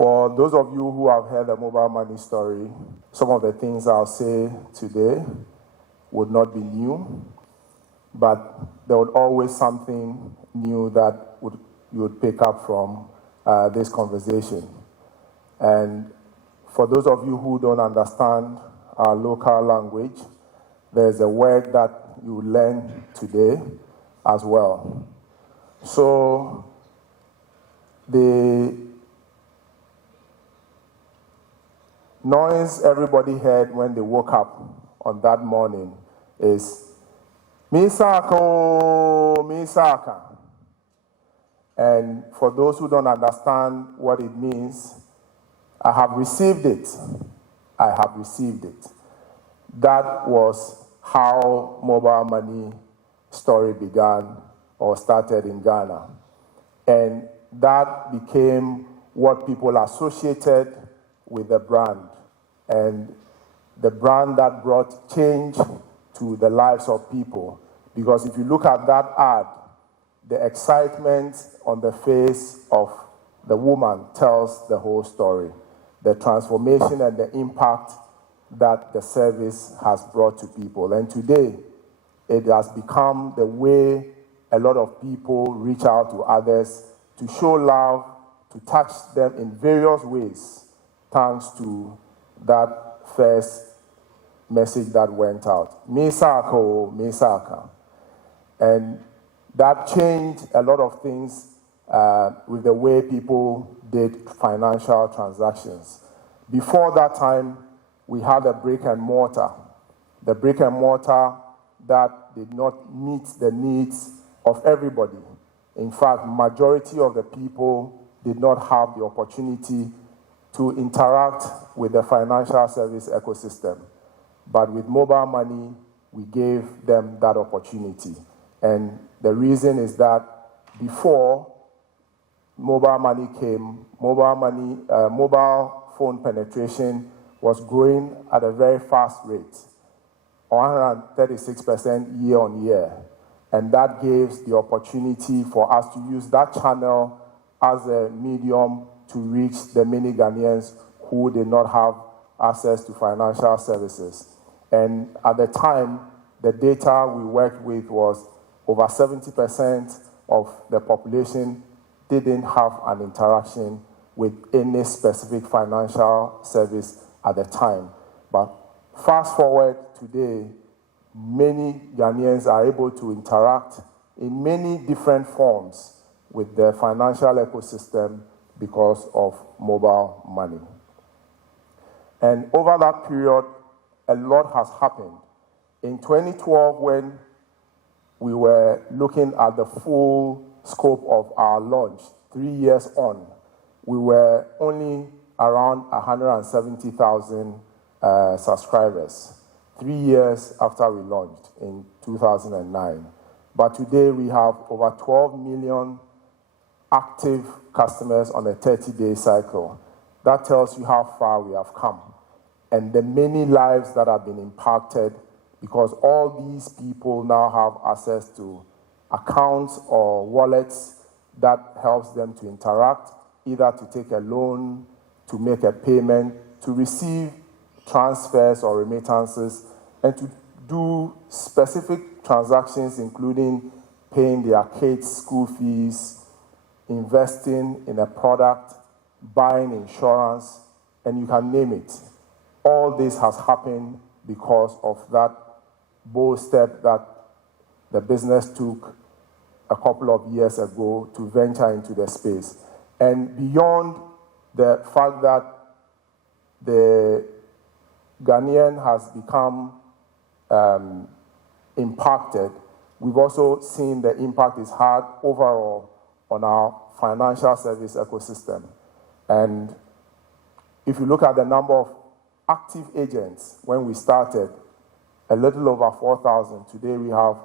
For those of you who have heard the mobile money story, some of the things I'll say today would not be new, but there would always something new that you would pick up from this conversation. And for those of you who don't understand our local language, there's a word that you learn today as well. So the noise everybody heard when they woke up on that morning is Misako, Misaka. And for those who don't understand what it means, I have received it. I have received it. That was how mobile money story began or started in Ghana. And that became what people associated with the brand. And the brand that brought change to the lives of people. Because if you look at that ad, the excitement on the face of the woman tells the whole story. The transformation and the impact that the service has brought to people. And today, it has become the way a lot of people reach out to others to show love, to touch them in various ways, thanks to that first message that went out. Misako, Misaka. And that changed a lot of things with the way people did financial transactions. Before that time, we had a brick and mortar. The brick and mortar that did not meet the needs of everybody. In fact, majority of the people did not have the opportunity to interact with the financial service ecosystem. But with mobile money, we gave them that opportunity. And the reason is that before mobile money came, mobile phone penetration was growing at a very fast rate, 136% year on year. And that gives the opportunity for us to use that channel as a medium to reach the many Ghanaians who did not have access to financial services. And at the time, the data we worked with was over 70% of the population didn't have an interaction with any specific financial service at the time. But fast forward today, many Ghanaians are able to interact in many different forms with the financial ecosystem because of mobile money. And over that period, a lot has happened. In 2012, when we were looking at the full scope of our launch, 3 years on, we were only around 170,000 subscribers, 3 years after we launched in 2009. But today we have over 12 million active customers on a 30-day cycle. That tells you how far we have come and the many lives that have been impacted because all these people now have access to accounts or wallets that helps them to interact, either to take a loan, to make a payment, to receive transfers or remittances, and to do specific transactions, including paying their kids' school fees, investing in a product, buying insurance, and you can name it. All this has happened because of that bold step that the business took a couple of years ago to venture into the space. And beyond the fact that the Ghanaian has become impacted, we've also seen the impact it's had overall on our financial service ecosystem. And if you look at the number of active agents when we started, a little over 4,000. Today we have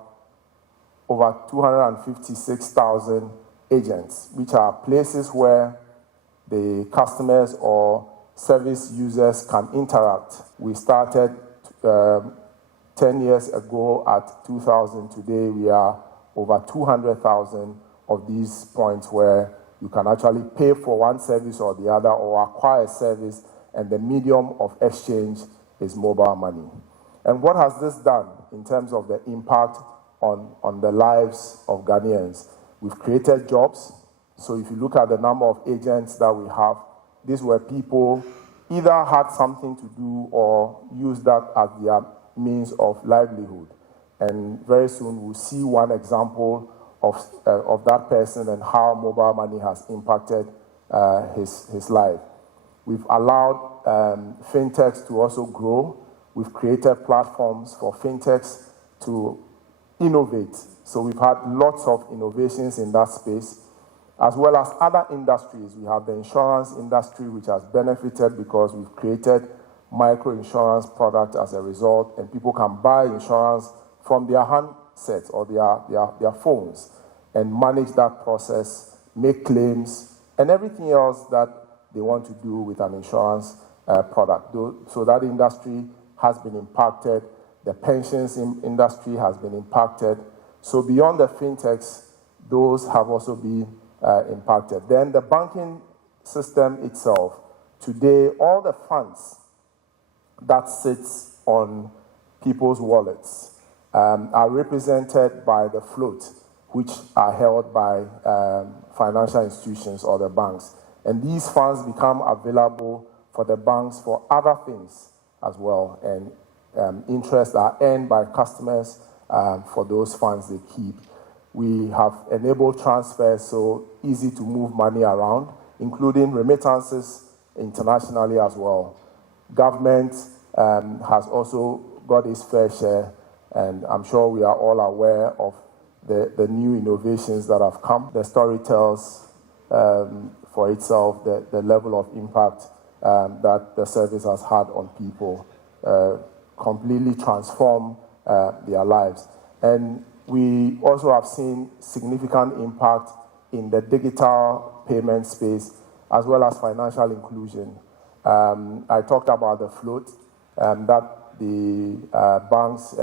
over 256,000 agents, which are places where the customers or service users can interact. We started 10 years ago at 2,000. Today we are over 200,000 of these points where you can actually pay for one service or the other or acquire a service, and the medium of exchange is mobile money. And what has this done in terms of the impact on the lives of Ghanaians? We've created jobs. So if you look at the number of agents that we have, these were people either had something to do or used that as their means of livelihood. And very soon we'll see one example of that person and how mobile money has impacted his life. We've allowed fintechs to also grow. We've created platforms for fintechs to innovate. So we've had lots of innovations in that space, as well as other industries. We have the insurance industry, which has benefited because we've created micro-insurance products as a result, and people can buy insurance from their handsets or their phones and manage that process, make claims, and everything else that they want to do with an insurance product. So that industry has been impacted. The pensions industry has been impacted. So beyond the fintechs, those have also been impacted. Then the banking system itself. Today, all the funds that sits on people's wallets are represented by the float, which are held by financial institutions or the banks. And these funds become available for the banks for other things as well. And interests are earned by customers for those funds they keep. We have enabled transfers, so easy to move money around, including remittances internationally as well. Government has also got its fair share, and I'm sure we are all aware of the new innovations that have come. The story tells for itself the level of impact that the service has had on people, completely transform their lives. And we also have seen significant impact in the digital payment space as well as financial inclusion. I talked about the float that the banks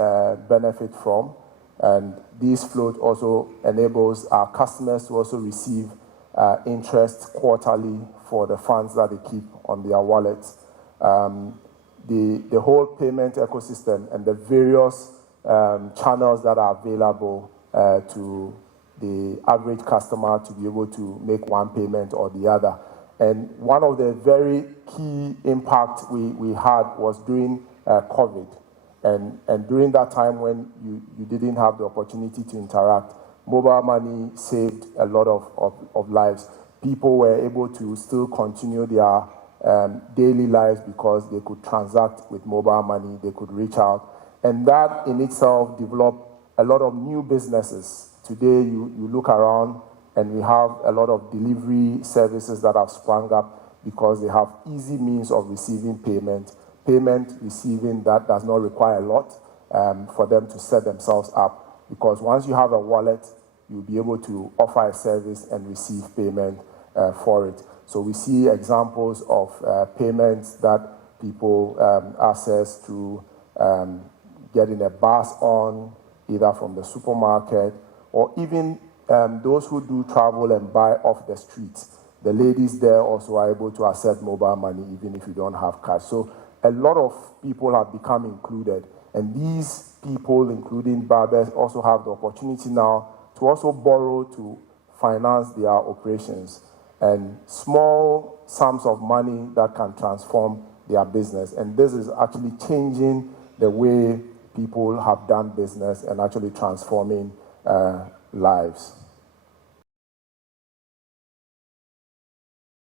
benefit from, and this float also enables our customers to also receive interest quarterly for the funds that they keep on their wallets. The whole payment ecosystem and the various channels that are available to the average customer to be able to make one payment or the other. And one of the very key impacts we had was during COVID. And during that time when you didn't have the opportunity to interact, mobile money saved a lot of lives. People were able to still continue their daily lives because they could transact with mobile money, they could reach out. And that in itself developed a lot of new businesses. Today, you look around and we have a lot of delivery services that have sprung up because they have easy means of receiving payment receiving that does not require a lot for them to set themselves up. Because once you have a wallet, you'll be able to offer a service and receive payment for it. So we see examples of payments that people access through getting a bus on, either from the supermarket, or even those who do travel and buy off the streets. The ladies there also are able to accept mobile money even if you don't have cash. So a lot of people have become included. And these people, including barbers, also have the opportunity now to also borrow to finance their operations. And small sums of money that can transform their business. And this is actually changing the way people have done business and actually transforming lives.